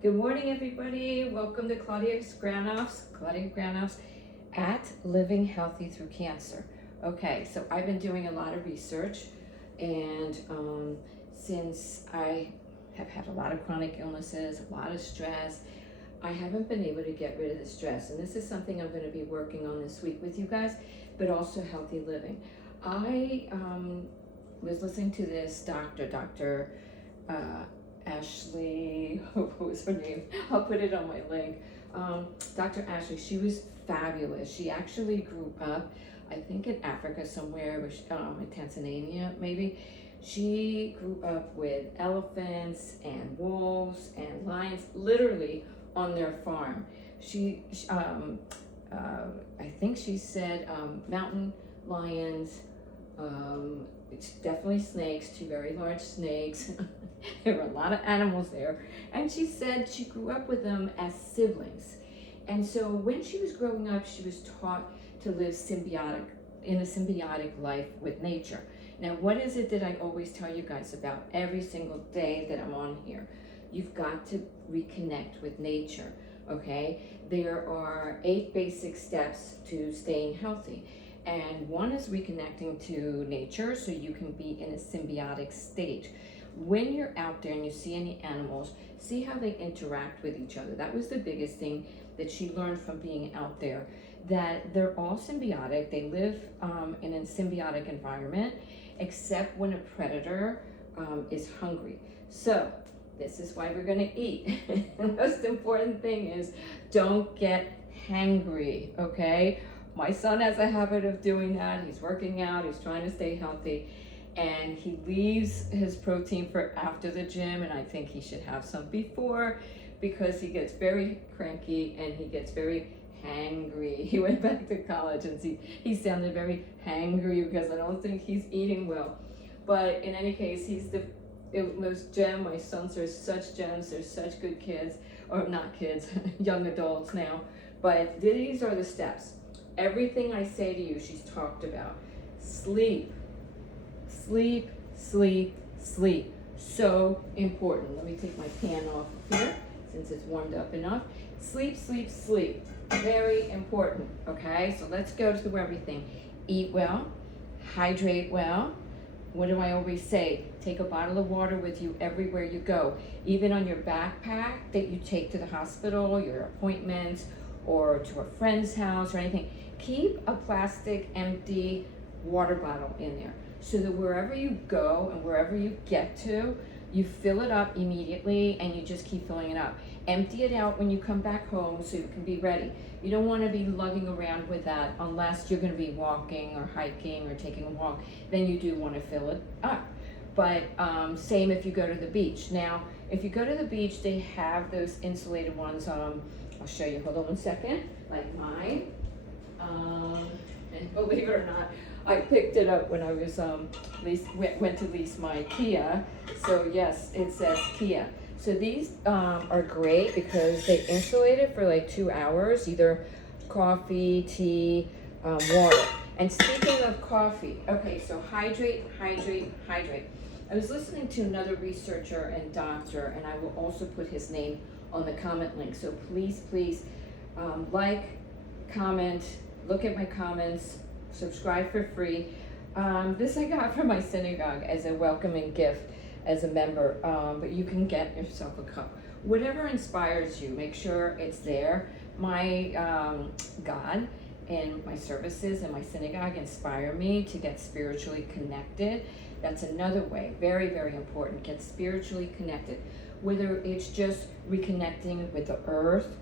Good morning, everybody. Welcome to Claudia Granoff's at Living Healthy Through Cancer. Okay, so I've been doing a lot of research, and since I have had a lot of chronic illnesses, a lot of stress, I haven't been able to get rid of the stress. And this is something I'm going to be working on this week with you guys, but also healthy living. I was listening to this Dr. Ashley, what was her name? I'll put it on my link. Dr. Ashley, she was fabulous. She actually grew up, I think in Africa somewhere, in Tanzania maybe. She grew up with elephants and wolves and lions, literally on their farm. I think she said mountain lions, it's definitely snakes, two very large snakes. There were a lot of animals there. And she said she grew up with them as siblings. And so when she was growing up, she was taught to live in a symbiotic life with nature. Now, what is it that I always tell you guys about every single day that I'm on here? You've got to reconnect with nature, okay? There are 8 basic steps to staying healthy. And one is reconnecting to nature so you can be in a symbiotic state. When you're out there and you see any animals, see how they interact with each other. That was the biggest thing that she learned from being out there, that they're all symbiotic. They live in a symbiotic environment, except when a predator is hungry. So this is why we're gonna eat. The most important thing is don't get hangry, okay? My son has a habit of doing that. He's working out, he's trying to stay healthy, and he leaves his protein for after the gym, and I think he should have some before, because he gets very cranky and he gets very hangry. He went back to college and he sounded very hangry because I don't think he's eating well. But in any case, he's the most gem. My sons are such gems. They're such good kids, or not kids, young adults now. But these are the steps. Everything I say to you, she's talked about. Sleep, sleep, sleep, sleep. So important. Let me take my pan off here since it's warmed up enough. Sleep, sleep, sleep. Very important, okay? So let's go through everything. Eat well, hydrate well. What do I always say? Take a bottle of water with you everywhere you go. Even on your backpack that you take to the hospital, your appointments, or to a friend's house or anything. Keep a plastic empty water bottle in there so that wherever you go and wherever you get to, you fill it up immediately and you just keep filling it up. Empty it out when you come back home so you can be ready. You don't want to be lugging around with that unless you're going to be walking or hiking or taking a walk. Then you do want to fill it up. But same if you go to the beach. Now, if you go to the beach, they have those insulated ones. I'll show you. Hold on one second. Like mine. And believe it or not, I picked it up when I was went to lease my Kia. So yes, it says Kia. So these are great because they insulate it for like 2 hours, either coffee, tea, water. And speaking of coffee, okay, so hydrate, hydrate, hydrate. I was listening to another researcher and doctor, and I will also put his name on the comment link. So please, please like, comment, look at my comments, subscribe for free. This I got from my synagogue as a welcoming gift as a member, but you can get yourself a cup. Whatever inspires you, make sure it's there. My God and my services and my synagogue inspire me to get spiritually connected. That's another way, very, very important, get spiritually connected. Whether it's just reconnecting with the earth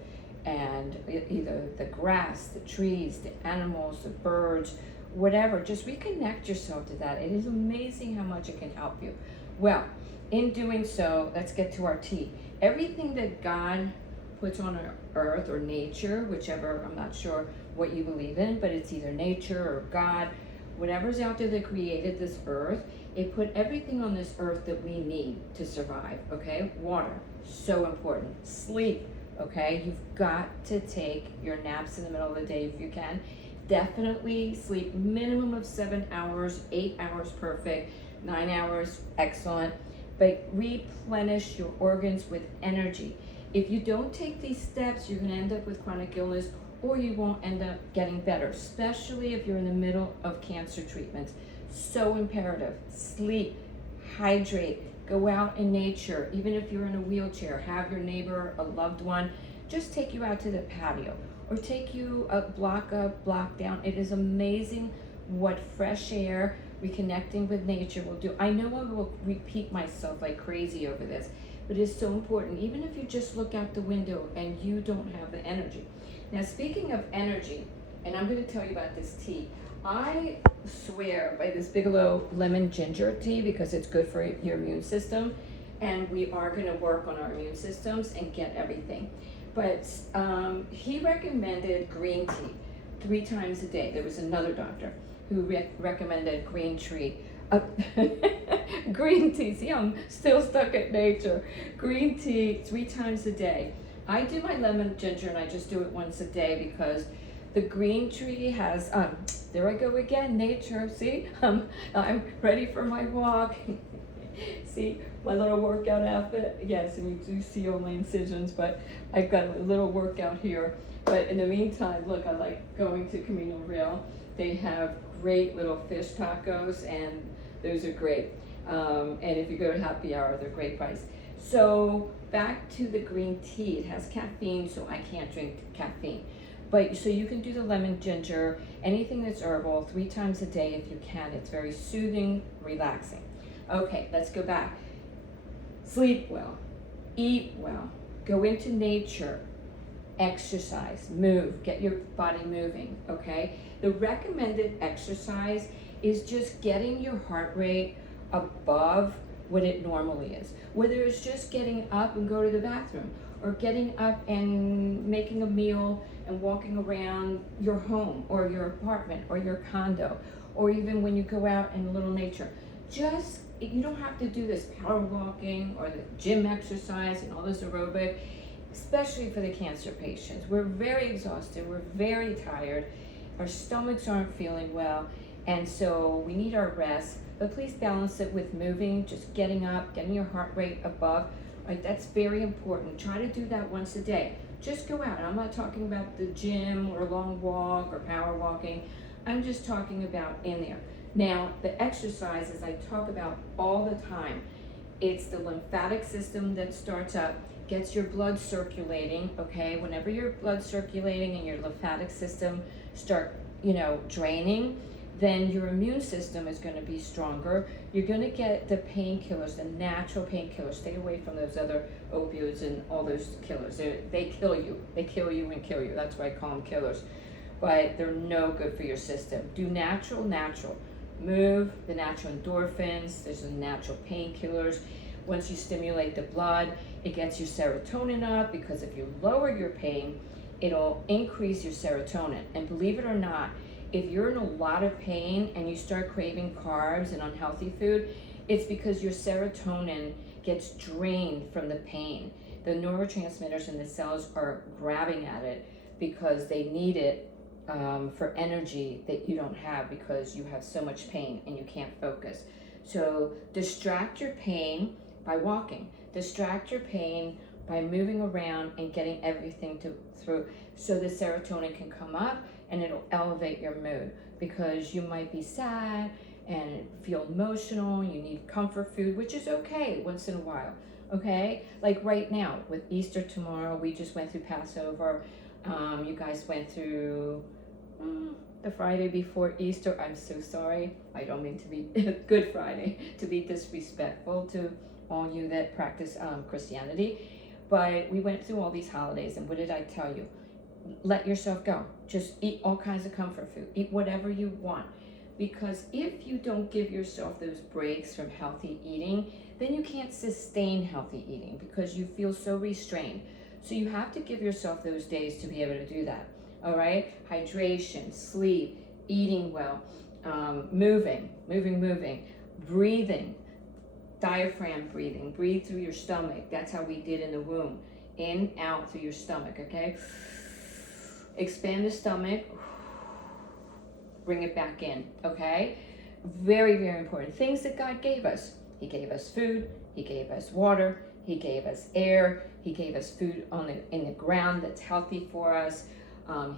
and either the grass, the trees, the animals, the birds, whatever, just reconnect yourself to that. It is amazing how much it can help you. Well, in doing so, let's get to our tea. Everything that God puts on earth or nature, whichever, I'm not sure what you believe in, but it's either nature or God, whatever's out there that created this earth, it put everything on this earth that we need to survive, okay? Water, so important. Sleep, okay? You've got to take your naps in the middle of the day if you can. Definitely sleep minimum of 7 hours, 8 hours perfect, 9 hours excellent, but replenish your organs with energy. If you don't take these steps, you're going to end up with chronic illness, or you won't end up getting better, especially if you're in the middle of cancer treatments. So imperative. Sleep, hydrate, go out in nature. Even if you're in a wheelchair, have your neighbor, a loved one, just take you out to the patio or take you a block up, block down. It is amazing what fresh air, reconnecting with nature will do. I know I will repeat myself like crazy over this, but it's so important. Even if you just look out the window and you don't have the energy. Now, speaking of energy, and I'm going to tell you about this tea. I swear by this Bigelow lemon ginger tea because it's good for your immune system, and we are going to work on our immune systems and get everything. But he recommended green tea 3 times a day. There was another doctor who recommended green tea. Green tea. See, I'm still stuck at nature. Green tea 3 times a day. I do my lemon ginger and I just do it once a day because the green tea has, there I go again, nature, see? I'm ready for my walk. See, my little workout outfit? Yes, and you do see all my incisions, but I've got a little workout here. But in the meantime, look, I like going to Camino Real. They have great little fish tacos, and those are great. And if you go to happy hour, they're great price. So back to the green tea. It has caffeine, so I can't drink caffeine. But so you can do the lemon ginger, anything that's herbal, 3 times a day if you can. It's very soothing, relaxing. Okay, let's go back. Sleep well, eat well, go into nature, exercise, move, get your body moving, okay? The recommended exercise is just getting your heart rate above what it normally is. Whether it's just getting up and go to the bathroom, or getting up and making a meal and walking around your home or your apartment or your condo, or even when you go out in a little nature. Just, you don't have to do this power walking or the gym exercise and all this aerobic, especially for the cancer patients. We're very exhausted, we're very tired, our stomachs aren't feeling well, and so we need our rest. But please balance it with moving, just getting up, getting your heart rate above. Right, that's very important. Try to do that once a day. Just go out. I'm not talking about the gym or a long walk or power walking. I'm just talking about in there. Now, the exercises I talk about all the time, it's the lymphatic system that starts up, gets your blood circulating, okay? Whenever your blood circulating and your lymphatic system start, draining, then your immune system is going to be stronger. You're going to get the painkillers, the natural painkillers. Stay away from those other opioids and all those killers. They kill you. They kill you and kill you. That's why I call them killers. But they're no good for your system. Do natural. Move, the natural endorphins. There's the natural painkillers. Once you stimulate the blood, it gets your serotonin up, because if you lower your pain, it'll increase your serotonin. And believe it or not, if you're in a lot of pain and you start craving carbs and unhealthy food, it's because your serotonin gets drained from the pain. The neurotransmitters in the cells are grabbing at it because they need it for energy that you don't have because you have so much pain and you can't focus. So distract your pain by walking. Distract your pain by moving around and getting everything through so the serotonin can come up and it'll elevate your mood, because you might be sad and feel emotional, you need comfort food, which is okay once in a while, okay? Like right now with Easter tomorrow, we just went through Passover. You guys went through the Friday before Easter. I'm so sorry. I don't mean to be Good Friday, to be disrespectful to all you that practice Christianity. But we went through all these holidays, and what did I tell you? Let yourself go. Just eat all kinds of comfort food. Eat whatever you want. Because if you don't give yourself those breaks from healthy eating, then you can't sustain healthy eating because you feel so restrained. So you have to give yourself those days to be able to do that. All right? Hydration, sleep, eating well, moving, breathing, diaphragm breathing. Breathe through your stomach. That's how we did in the womb. In, out through your stomach, okay? Expand the stomach, bring it back in, okay? Very, very important. Things that God gave us. He gave us food, He gave us water, He gave us air, He gave us food in the ground that's healthy for us.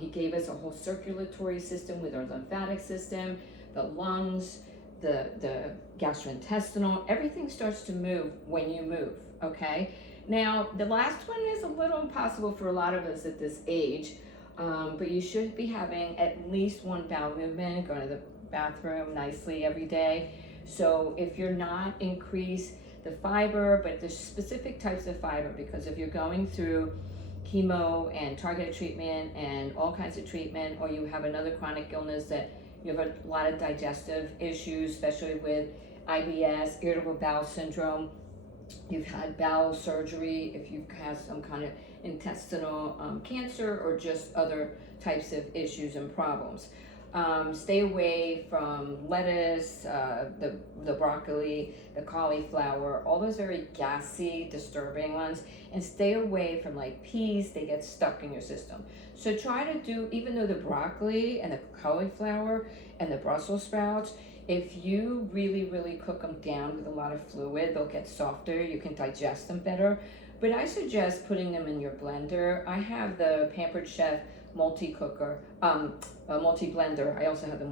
He gave us a whole circulatory system with our lymphatic system, the lungs, the gastrointestinal. Everything starts to move when you move, okay? Now, the last one is a little impossible for a lot of us at this age, but you should be having at least one bowel movement, going to the bathroom nicely every day. So if you're not, increase the fiber, but there's specific types of fiber, because if you're going through chemo and targeted treatment and all kinds of treatment, or you have another chronic illness that you have a lot of digestive issues, especially with IBS, irritable bowel syndrome, you've had bowel surgery, if you've had some kind of intestinal cancer, or just other types of issues and problems. Stay away from lettuce, the broccoli, the cauliflower, all those very gassy, disturbing ones, and stay away from like peas. They get stuck in your system. So try to do, even though the broccoli and the cauliflower and the Brussels sprouts, if you really cook them down with a lot of fluid, they'll get softer. You can digest them better. But I suggest putting them in your blender. I have the Pampered Chef multi-cooker, multi-blender. I also have the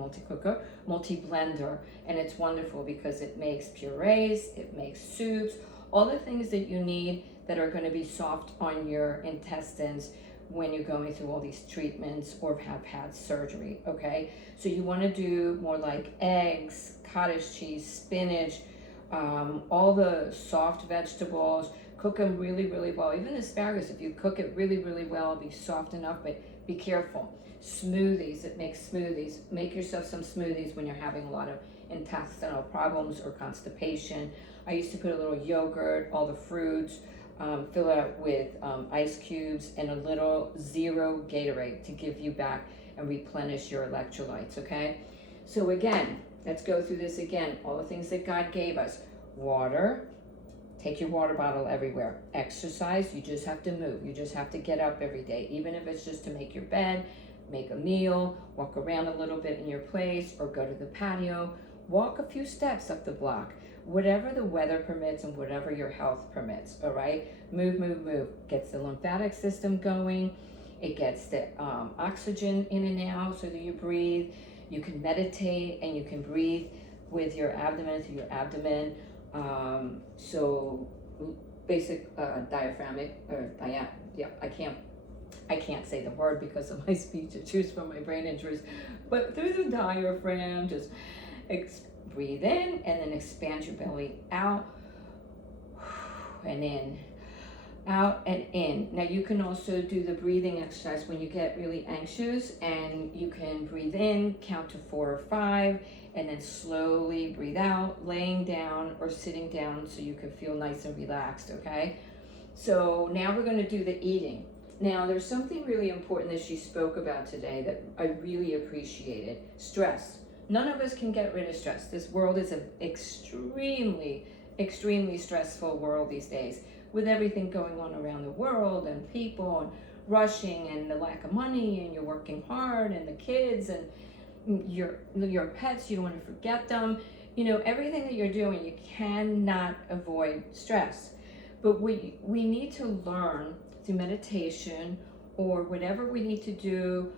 multi-blender, and it's wonderful because it makes purees, it makes soups, all the things that you need that are going to be soft on your intestines when you're going through all these treatments or have had surgery, okay? So you want to do more like eggs, cottage cheese, spinach, all the soft vegetables. Cook them really well. Even asparagus, if you cook it really well, it'll be soft enough, but be careful. Smoothies, it makes smoothies. Make yourself some smoothies when you're having a lot of intestinal problems or constipation. I used to put a little yogurt, all the fruits, fill it up with ice cubes and a little zero Gatorade to give you back and replenish your electrolytes, okay? So again, let's go through this again. All the things that God gave us. Water. Take your water bottle everywhere. Exercise, you just have to move. You just have to get up every day, even if it's just to make your bed, make a meal, walk around a little bit in your place, or go to the patio. Walk a few steps up the block. Whatever the weather permits and whatever your health permits, all right? Move. Gets the lymphatic system going. It gets the oxygen in and out so that you breathe. You can meditate and you can breathe with your abdomen, through your abdomen. So basic diaphragmatic, or I can't say the word because of my speech issues from my brain injuries, but through the diaphragm, just breathe in and then expand your belly out and in, out and in. Now you can also do the breathing exercise when you get really anxious, and you can breathe in, count to 4 or 5, and then slowly breathe out, laying down or sitting down so you can feel nice and relaxed, okay? So now we're going to do the eating. Now there's something really important that she spoke about today that I really appreciated. Stress. None of us can get rid of stress. This world is an extremely stressful world these days, with everything going on around the world and people and rushing and the lack of money, and you're working hard, and the kids and your pets, you don't want to forget them. You know, everything that you're doing, you cannot avoid stress. But we need to learn through meditation or whatever we need to do,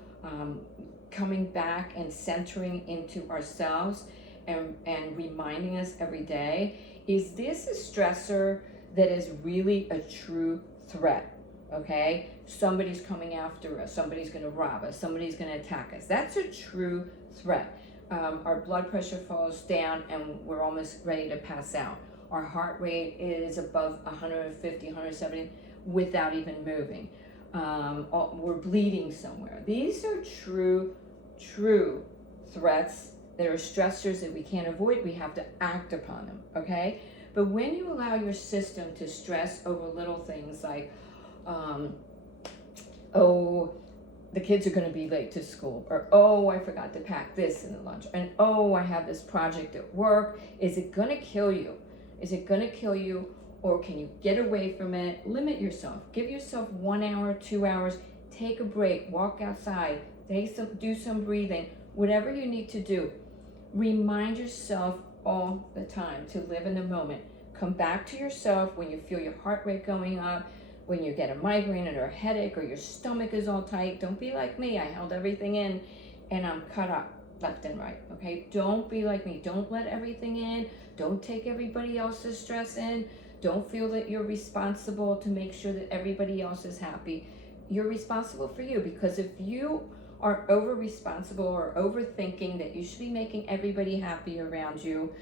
coming back and centering into ourselves and reminding us every day, is this a stressor that is really a true threat? Okay, somebody's coming after us, somebody's going to rob us, somebody's going to attack us. That's a true threat. Our blood pressure falls down and we're almost ready to pass out. Our heart rate is above 150, 170 without even moving. We're bleeding somewhere. These are true threats. There are stressors that we can't avoid. We have to act upon them, okay? But when you allow your system to stress over little things like, oh, the kids are going to be late to school, or oh, I forgot to pack this in the lunch, and oh, I have this project at work. Is it going to kill you? Is it going to kill you, or can you get away from it? Limit yourself. Give yourself 1 hour, 2 hours. Take a break. Walk outside. Do some breathing. Whatever you need to do. Remind yourself all the time to live in the moment. Come back to yourself when you feel your heart rate going up. when you get a migraine or a headache or your stomach is all tight. Don't be like me. I held everything in and I'm cut up left and right, okay? Don't be like me. Don't let everything in. Don't take everybody else's stress in. Don't feel that you're responsible to make sure that everybody else is happy. You're responsible for you, because if you are over responsible or overthinking that you should be making everybody happy around you,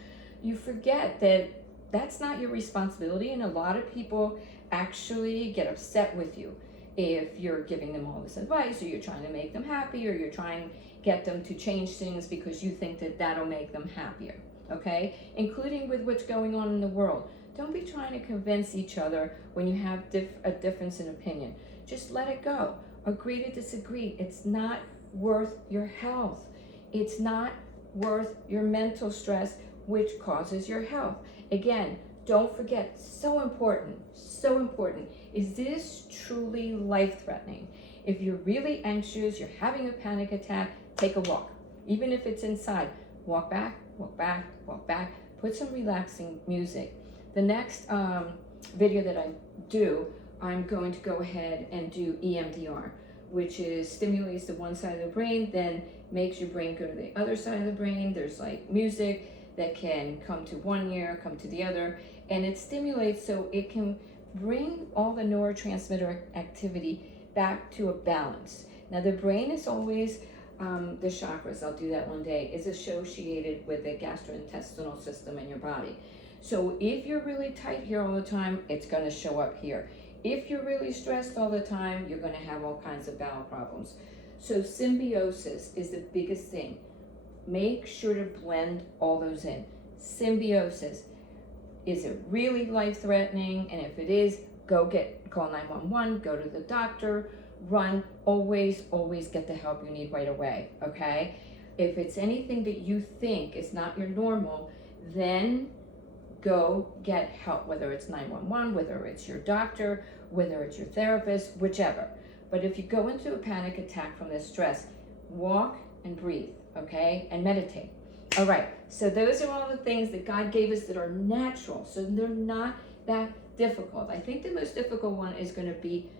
you forget that that's not your responsibility. And a lot of people actually get upset with you if you're giving them all this advice, or you're trying to make them happy, or you're trying to get them to change things because you think that that'll make them happier, okay? Including with what's going on in the world. Don't be trying to convince each other when you have a difference in opinion. Just let it go. Agree to disagree. It's not worth your health. It's not worth your mental stress, which causes your health. Again, don't forget, so important, is this truly life-threatening? If you're really anxious, you're having a panic attack, take a walk. Even if it's inside, walk back, walk back, walk back, put some relaxing music. The next video that I do, I'm going to go ahead and do EMDR, which is stimulates the one side of the brain, then makes your brain go to the other side of the brain. There's like music that can come to one ear, come to the other, and it stimulates so it can bring all the neurotransmitter activity back to a balance. Now the brain is always, the chakras, I'll do that one day, is associated with the gastrointestinal system in your body. So if you're really tight here all the time, it's gonna show up here. If you're really stressed all the time, you're gonna have all kinds of bowel problems. So symbiosis is the biggest thing. Make sure to blend all those in. Symbiosis. Is it really life-threatening? And if it is, call 911, go to the doctor, run, always get the help you need right away, okay? If it's anything that you think is not your normal, then go get help, whether it's 911, whether it's your doctor, whether it's your therapist, whichever. But if you go into a panic attack from this stress, walk and breathe, okay? And meditate. All right, so those are all the things that God gave us that are natural, so they're not that difficult. I think the most difficult one is going to be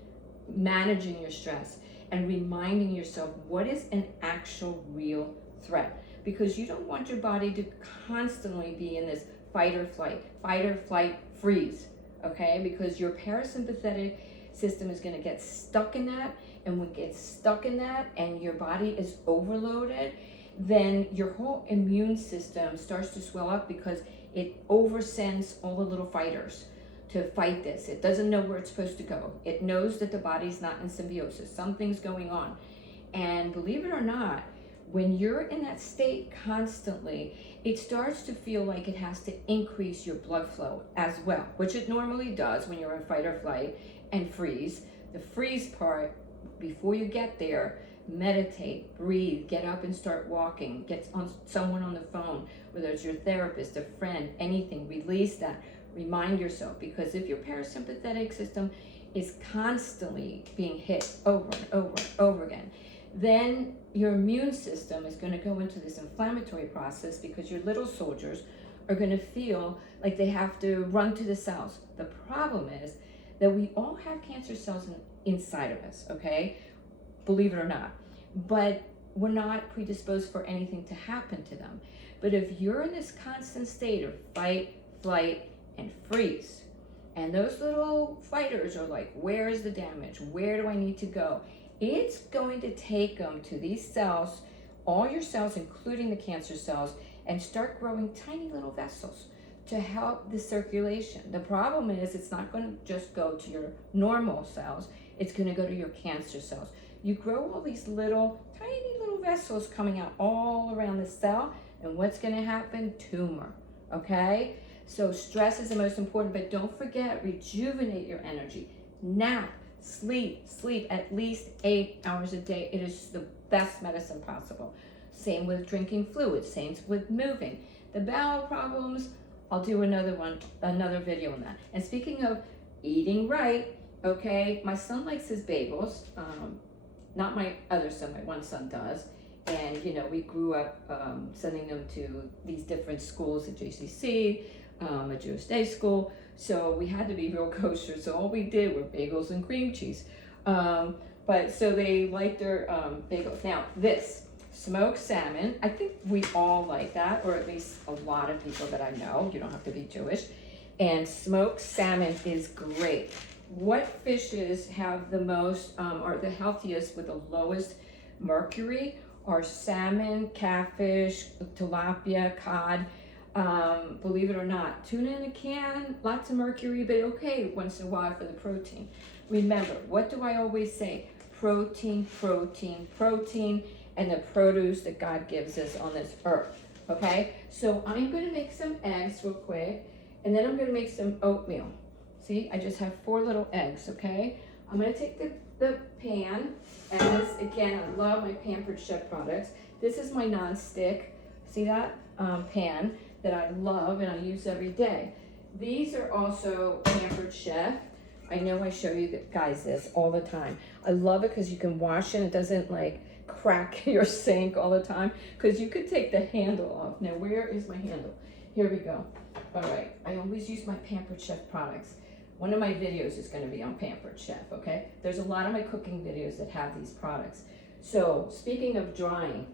managing your stress and reminding yourself what is an actual real threat, because you don't want your body to constantly be in this fight or flight, freeze, okay? Because your parasympathetic system is going to get stuck in that, and when it gets stuck in that and your body is overloaded, then your whole immune system starts to swell up because it oversends all the little fighters to fight this. It doesn't know where it's supposed to go. It knows that the body's not in symbiosis. Something's going on. And believe it or not, when you're in that state constantly, it starts to feel like it has to increase your blood flow as well, which it normally does when you're in fight or flight and freeze. The freeze part, before you get there, meditate, breathe, get up and start walking, get on someone on the phone, whether it's your therapist, a friend, anything, release that. Remind yourself, because if your parasympathetic system is constantly being hit over and over and over again, then your immune system is going to go into this inflammatory process, because your little soldiers are going to feel like they have to run to the cells. The problem is that we all have cancer cells inside of us, okay? Believe it or not, but we're not predisposed for anything to happen to them. But if you're in this constant state of fight, flight, and freeze, and those little fighters are like, where is the damage? Where do I need to go? It's going to take them to these cells, all your cells, including the cancer cells, and start growing tiny little vessels to help the circulation. The problem is it's not going to just go to your normal cells, it's going to go to your cancer cells. You grow all these little, tiny little vessels coming out all around the cell, and what's going to happen? Tumor, okay? So stress is the most important, but don't forget, rejuvenate your energy. Nap, sleep at least 8 hours a day. It is the best medicine possible. Same with drinking fluids, same with moving. The bowel problems, I'll do another video on that. And speaking of eating right, okay, my son likes his bagels. Not my other son, my one son does. And, you know, we grew up sending them to these different schools at JCC, a Jewish day school, so we had to be real kosher. So all we did were bagels and cream cheese. But so they like their bagels. Now this smoked salmon, I think we all like that, or at least a lot of people that I know. You don't have to be Jewish. And smoked salmon is great. What fishes have the most, are the healthiest with the lowest mercury are salmon, catfish, tilapia, cod. Believe it or not, tuna in a can, lots of mercury, but okay once in a while for the protein. Remember, what do I always say? Protein, protein, protein, and the produce that God gives us on this earth, okay? So I'm gonna make some eggs real quick, and then I'm gonna make some oatmeal. See, I just have 4 little eggs, okay? I'm gonna take the pan, and this, again, I love my Pampered Chef products. This is my non-stick, see that, pan that I love and I use every day. These are also Pampered Chef. I know I show you guys this all the time. I love it because you can wash it. It doesn't like crack your sink all the time because you could take the handle off. Now, where is my handle? Here we go. All right, I always use my Pampered Chef products. One of my videos is gonna be on Pampered Chef, okay? There's a lot of my cooking videos that have these products. So speaking of drying,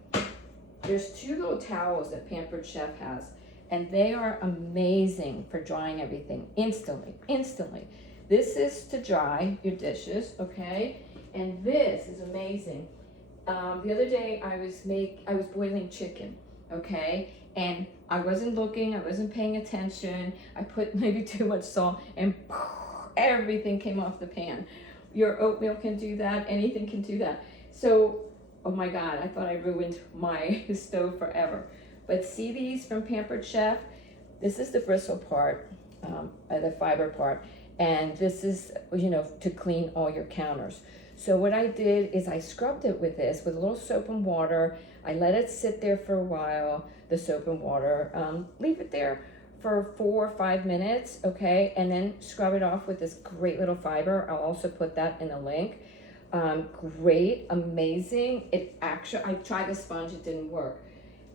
there's 2 little towels that Pampered Chef has, and they are amazing for drying everything instantly, instantly. This is to dry your dishes, okay? And this is amazing. The other day I was boiling chicken, okay? And I wasn't looking, I wasn't paying attention. I put maybe too much salt and everything came off the pan. Your oatmeal can do that, anything can do that. So, oh my God, I thought I ruined my stove forever. But see these from Pampered Chef? This is the bristle part, the fiber part. And this is, you know, to clean all your counters. So what I did is I scrubbed it with this, with a little soap and water. I let it sit there for a while, the soap and water. Leave it there for 4 or 5 minutes, okay? And then scrub it off with this great little fiber. I'll also put that in the link. Great, amazing. It actually, I tried the sponge, it didn't work.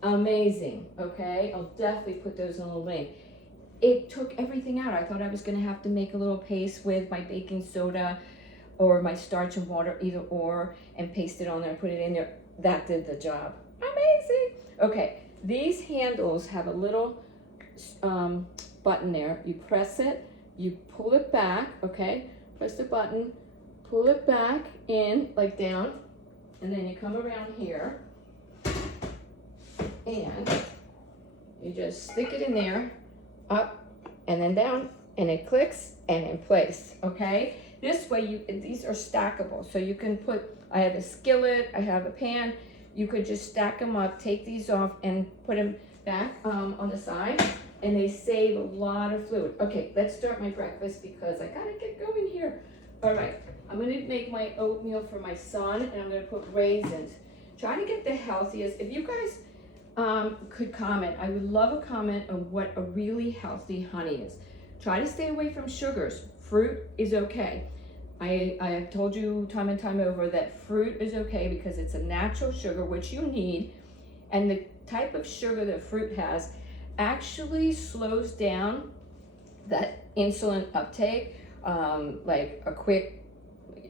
Amazing, okay? I'll definitely put those in the link. It took everything out. I thought I was gonna have to make a little paste with my baking soda or my starch and water, either or, and paste it on there and put it in there. That did the job. Amazing. Okay, these handles have a little button there. You press it, you pull it back, okay? Press the button, pull it back in, like down, and then you come around here, and you just stick it in there, up and then down, and it clicks and in place, okay? This way, these are stackable, so you can put, I have a skillet, I have a pan, you could just stack them up, take these off and put them back on the side, and they save a lot of fluid. Okay, let's start my breakfast because I gotta get going here. All right, I'm gonna make my oatmeal for my son, and I'm gonna put raisins. Try to get the healthiest. If you guys could comment, I would love a comment on what a really healthy honey is. Try to stay away from sugars. Fruit is okay. I have told you time and time over that fruit is okay because it's a natural sugar, which you need, and the type of sugar that fruit has actually slows down that insulin uptake, like a quick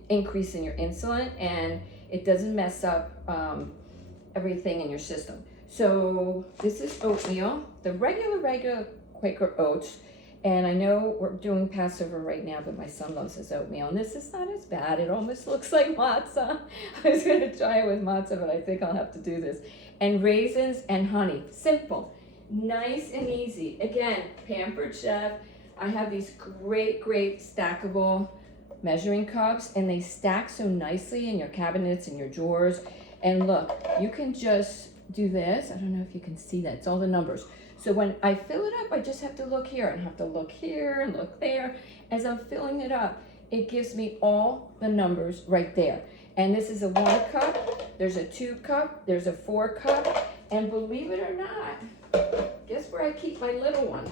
increase in your insulin, and it doesn't mess up everything in your system. So this is oatmeal, the regular Quaker oats. And I know we're doing Passover right now, but my son loves his oatmeal. And this is not as bad. It almost looks like matzah. I was going to try it with matzah, but I think I'll have to do this. And raisins and honey. Simple. Nice and easy. Again, Pampered Chef. I have these great stackable measuring cups, and they stack so nicely in your cabinets and your drawers. And look, you can just do this. I don't know if you can see that. It's all the numbers. So when I fill it up, I just have to look here and have to look here and look there. As I'm filling it up, it gives me all the numbers right there. And this is a 1 cup, there's a 2 cup, there's a 4 cup, and believe it or not, guess where I keep my little one?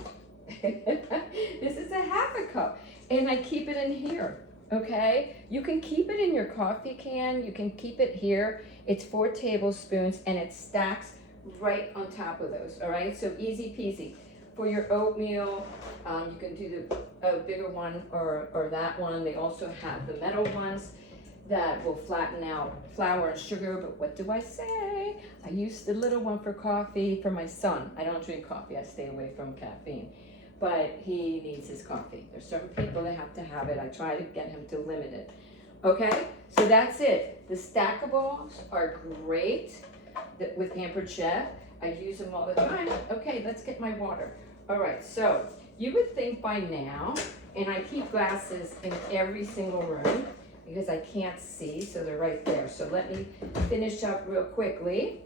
This is a 1/2 cup, and I keep it in here, okay? You can keep it in your coffee can, you can keep it here. It's 4 tablespoons, and it stacks right on top of those, all right? So easy peasy. for your oatmeal, you can do the bigger one or that one. They also have the metal ones that will flatten out flour and sugar, but what do I say? I use the little one for coffee for my son. I don't drink coffee, I stay away from caffeine, but he needs his coffee. There's certain people that have to have it. I try to get him to limit it. Okay, so that's it. The stackables are great with Pampered Chef. I use them all the time. Okay, let's get my water. All right, so you would think by now, and I keep glasses in every single room because I can't see, so they're right there. So let me finish up real quickly.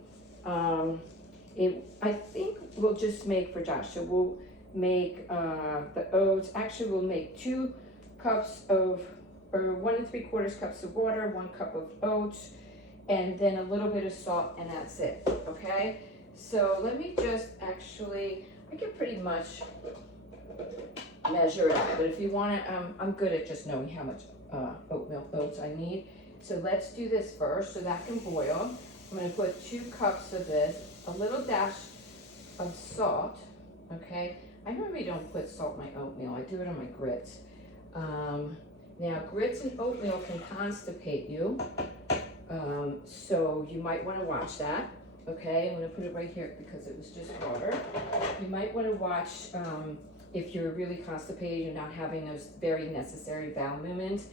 I think we'll just make for Josh. So we'll make the oats. Actually, we'll make 2 cups of, or 1 3/4 cups of water, 1 cup of oats, and then a little bit of salt, and that's it, okay? So let me just actually, I can pretty much measure it out, but if you want to, I'm good at just knowing how much oats I need. So let's do this first, so that can boil. I'm going to put 2 cups of this, a little dash of salt, okay? I normally don't put salt in my oatmeal, I do it on my grits. Now grits and oatmeal can constipate you, so you might want to watch that. Okay, I'm going to put it right here because it was just water. You might want to watch if you're really constipated, you're not having those very necessary bowel movements.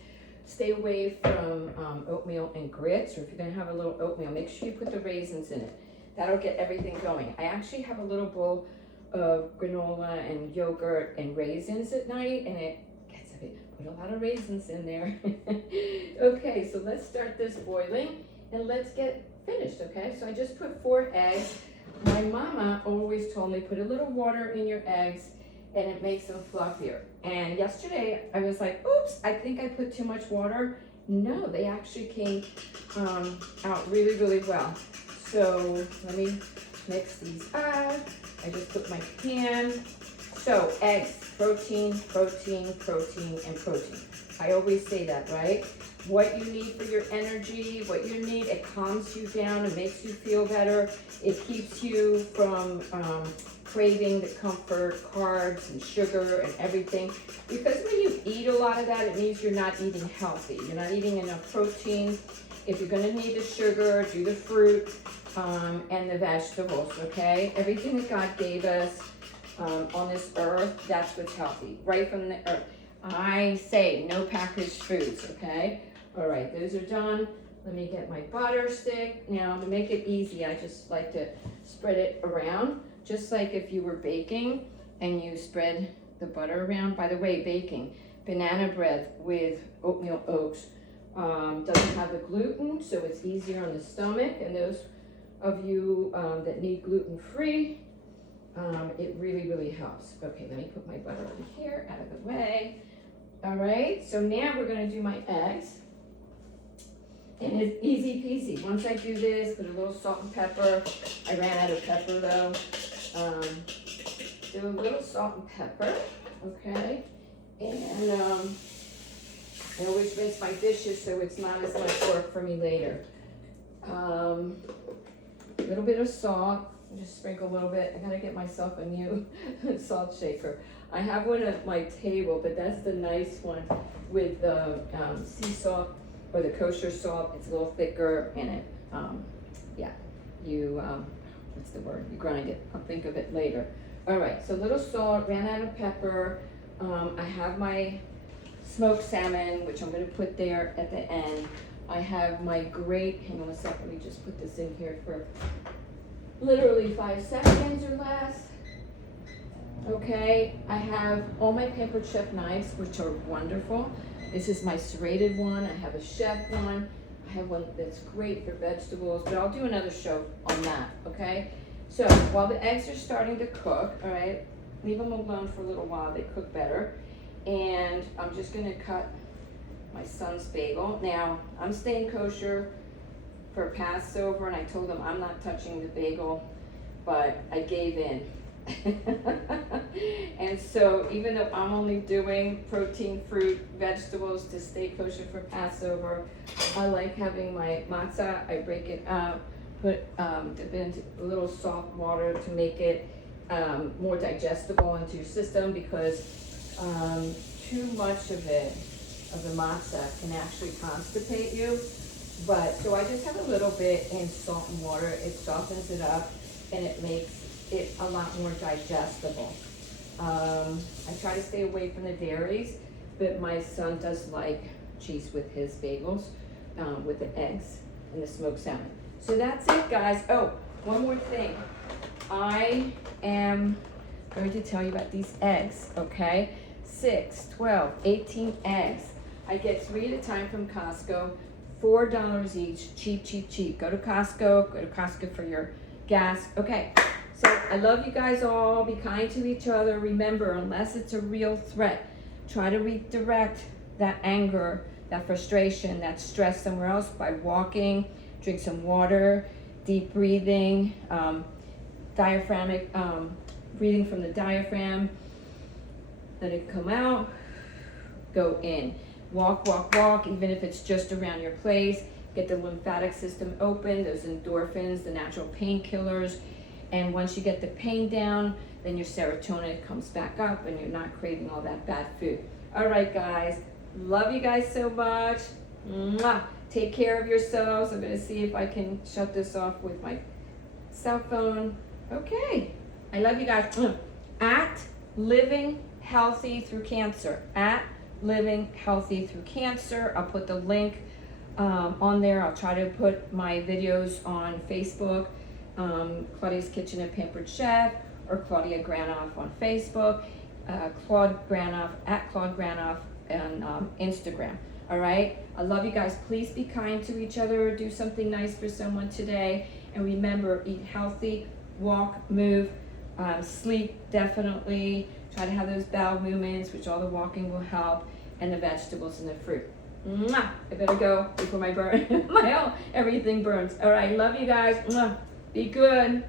Stay away from oatmeal and grits, or if you're going to have a little oatmeal, make sure you put the raisins in it. That'll get everything going. I actually have a little bowl of granola and yogurt and raisins at night, and it gets a bit, put a lot of raisins in there. Okay, so let's start this boiling and let's get finished, okay? So I just put 4 eggs. My mama always told me put a little water in your eggs and it makes them fluffier. And yesterday I was like, oops, I think I put too much water. No, they actually came out really, really well. So let me mix these up. I just put my pan. So eggs, protein, protein, protein, and protein. I always say that, right? What you need for your energy, what you need, it calms you down, it makes you feel better. It keeps you from craving the comfort, carbs and sugar and everything. Because when you eat a lot of that, it means you're not eating healthy. You're not eating enough protein. If you're gonna need the sugar, do the fruit and the vegetables, okay? Everything that God gave us on this earth, that's what's healthy, right from the earth. I say no packaged foods, okay? All right, those are done. Let me get my butter stick. Now, to make it easy, I just like to spread it around, just like if you were baking and you spread the butter around. By the way, baking banana bread with oatmeal oats doesn't have the gluten, so it's easier on the stomach. And those of you that need gluten-free, it really, really helps. Okay, let me put my butter in here, out of the way. All right, so now we're gonna do my eggs. And it's easy peasy. Once I do this, put a little salt and pepper. I ran out of pepper though. Do a little salt and pepper, okay? And I always rinse my dishes so it's not as much work for me later. A little bit of salt. Just sprinkle a little bit. I gotta get myself a new salt shaker. I have one at my table, but that's the nice one with the sea salt or the kosher salt. It's a little thicker and it, yeah, you, what's the word? You grind it. I'll think of it later. All right, so a little salt, ran out of pepper. I have my smoked salmon, which I'm gonna put there at the end. I have my great, hang on a second, let me just put this in here for literally 5 seconds or less. Okay, I have all my Pampered Chef knives, which are wonderful. This is my serrated one. I have a chef one. I have one that's great for vegetables, but I'll do another show on that, okay? So while the eggs are starting to cook, all right, leave them alone for a little while. They cook better. And I'm just gonna cut my son's bagel. Now, I'm staying kosher for Passover, and I told him I'm not touching the bagel, but I gave in. And so even though I'm only doing protein, fruit, vegetables to stay kosher for Passover, I like having my matzah. I break it up, dip it into a little salt water to make it more digestible into your system, because too much of it, of the matzo, can actually constipate you. But, so I just have a little bit in salt and water. It softens it up and it makes it a lot more digestible. I try to stay away from the dairies, but my son does like cheese with his bagels, with the eggs and the smoked salmon. So that's it, guys. Oh, one more thing. I am going to tell you about these eggs, okay? 6, 12, 18 eggs. I get 3 at a time from Costco, $4 each, cheap, cheap, cheap. Go to Costco for your gas. Okay, so I love you guys all. Be kind to each other. Remember, unless it's a real threat, try to redirect that anger, that frustration, that stress somewhere else by walking, drink some water, deep breathing, diaphragmic, breathing from the diaphragm. Let it come out, go in. Walk, walk, walk, even if it's just around your place. Get the lymphatic system open, those endorphins, the natural painkillers. And once you get the pain down, then your serotonin comes back up and you're not craving all that bad food. All right, guys. Love you guys so much. Mwah. Take care of yourselves. I'm going to see if I can shut this off with my cell phone. Okay. I love you guys. At Living Healthy Through Cancer. At Living Healthy Through Cancer. I'll put the link on there. I'll try to put my videos on Facebook, Claudia's Kitchen and Pampered Chef, or Claudia Granoff on Facebook, Claude Granoff, at Claude Granoff on Instagram. All right? I love you guys. Please be kind to each other. Do something nice for someone today. And remember, eat healthy, walk, move, sleep definitely. Try to have those bowel movements, which all the walking will help, and the vegetables and the fruit. Mwah! I better go before my everything burns. All right, love you guys. Mwah! Be good.